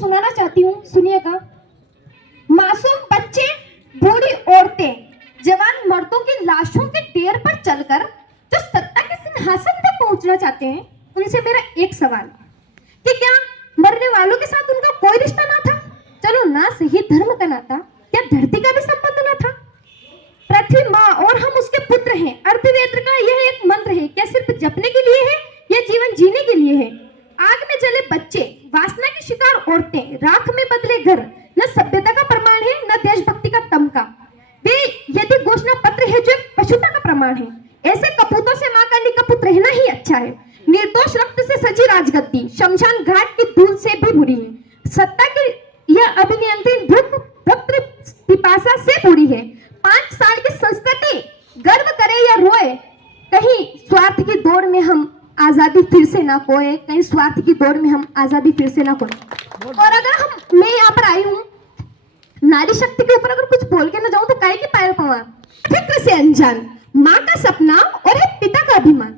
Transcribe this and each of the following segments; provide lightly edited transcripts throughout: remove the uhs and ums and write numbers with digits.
सुनाना चाहती हूँ, सुनिएगा। मासूम बच्चे, बूढ़ी औरतें, जवान मर्दों की लाशों के ढेर पर चलकर जो सत्ता के सिंहासन तक पहुंचना चाहते हैं, उनसे मेरा एक सवाल कि क्या मरने वालों के साथ उनका कोई रिश्ता ना था? चलो ना सही धर्म का नाता, क्या धरती का भी संबंध ना था? पृथ्वी माँ और हम उसके पुत्र हैं। अर्थवेद का यह एक मंत्र है, क्या सिर्फ जपने के लिए है या जीवन जीने के लिए है? आग में जले बच्चे, वासना की शिकार औरतें, राख में बदले घर, न सभ्यता का प्रमाण है न देशभक्ति का तमका। वे यदि घोषणा पत्र है जो एक पशुता का प्रमाण है। ऐसे कपूतों से माँ का निकपुत रहना ही अच्छा है। निर्दोष रक्त से सजी राजगद्दी शमशान घाट की धूल से भी बुरी है। सत्ता की यह अभिनियंत्रित भूख भक्त पिपासा से बुरी है। 5 साल की संस्कृति गर्व करे या रोए, कहीं स्वार्थ की दौड़ में हम आजादी फिर से ना खोए, कहीं स्वार्थ की दौड़ में हम आजादी फिर से ना खोए। और अगर मैं यहाँ पर आई हूँ नारी शक्ति के ऊपर अगर कुछ बोल के ना जाऊं तो काहे की पायल पवार, फिक्र से अनजान, माँ का सपना और है पिता का अभिमान।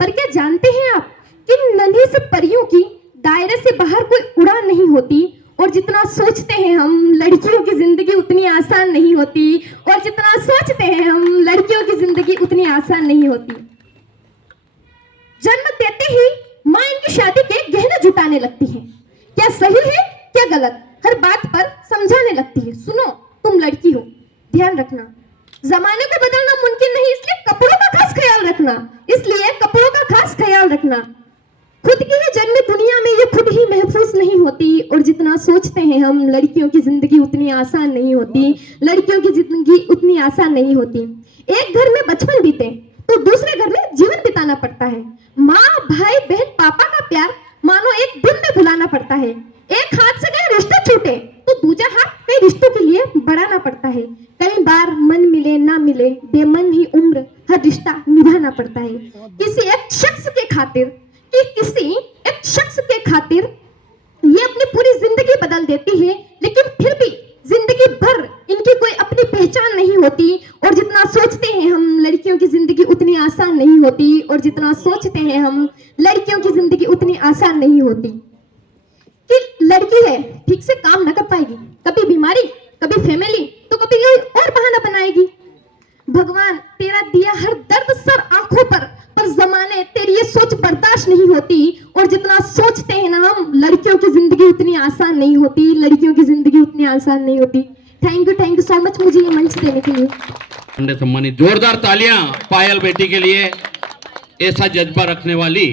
पर क्या जानते हैं आप कि नन्ही से परियों की दायरे से बाहर कोई उड़ान नहीं होती, और जितना सोचते हैं हम लड़कियों की जिंदगी उतनी आसान नहीं होती, और जितना सोचते हैं हम लड़कियों की जिंदगी उतनी आसान नहीं होती। जन्म देते ही माँ इनकी शादी के गहने जुटाने लगती है। क्या सही है क्या गलत, हर बात पर समझाने लगती है। सुनो, तुम लड़की हो, ध्यान रखना, जमाने को बदलना मुमकिन नहीं, इसलिए कपड़ों का खास ख्याल रखना। खुद की ही जन्मी दुनिया में ये खुद ही महफूज नहीं होती, और जितना सोचते हैं हम लड़कियों की जिंदगी उतनी आसान नहीं होती, लड़कियों की जिंदगी उतनी आसान नहीं होती। एक घर में बचपन बीते तो दूसरे घर में जीवन बिताना पड़ता है। माँ, भाई, बहन, पापा का प्यार मानो एक दिन में भुलाना पड़ता है। एक हाथ से कहीं रिश्ते छूटे तो दूसरा हाथ कई रिश्तों के लिए बढ़ाना पड़ता है। कई बार मन मिले ना मिले, बेमन ही उम्र हर रिश्ता निभाना पड़ता है। किसी एक शख्स के खातिर ये अपनी पूरी जिंदगी बदल देती है, लेकिन फिर भी जिंदगी भर इनकी कोई अपनी पहचान नहीं होती। और जितना सोचते हैं हम लड़कियों की जिंदगी उतनी आसान नहीं होती, और जितना सोचते हैं हम लड़कियों की जिंदगी उतनी आसान नहीं होती। कि लड़की है, ठीक से काम न कर पाएगी, कभी बीमारी, कभी फैमिली, तो कभी कोई और बहाना बनाएगी। भगवान तेरा दिया हर दर्द सर आंखों पर जमाने तेरी ये सोच बर्दाश्त नहीं होती। और जितना सोचते हैं ना हम लड़कियों की जिंदगी उतनी आसान नहीं होती, लड़कियों की जिंदगी उतनी आसान नहीं होती। थैंक यू सो मच मुझे ये मंच देने के लिए। सम्मानित जोरदार तालियां पायल बेटी के लिए, ऐसा जज्बा रखने वाली